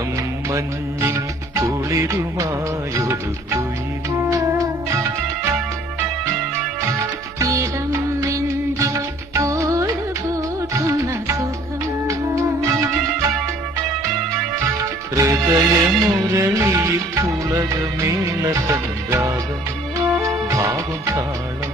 ഇളം മഞ്ഞിൻ കുളിരുമായൊരു കുയിൽ ഇടം നെഞ്ചിൽ കൂടുകൂട്ടുന്ന സുഖം ഹൃദയമുരളിയിൽ പുളകമേള തൻ രാഗം ഭാവം താളം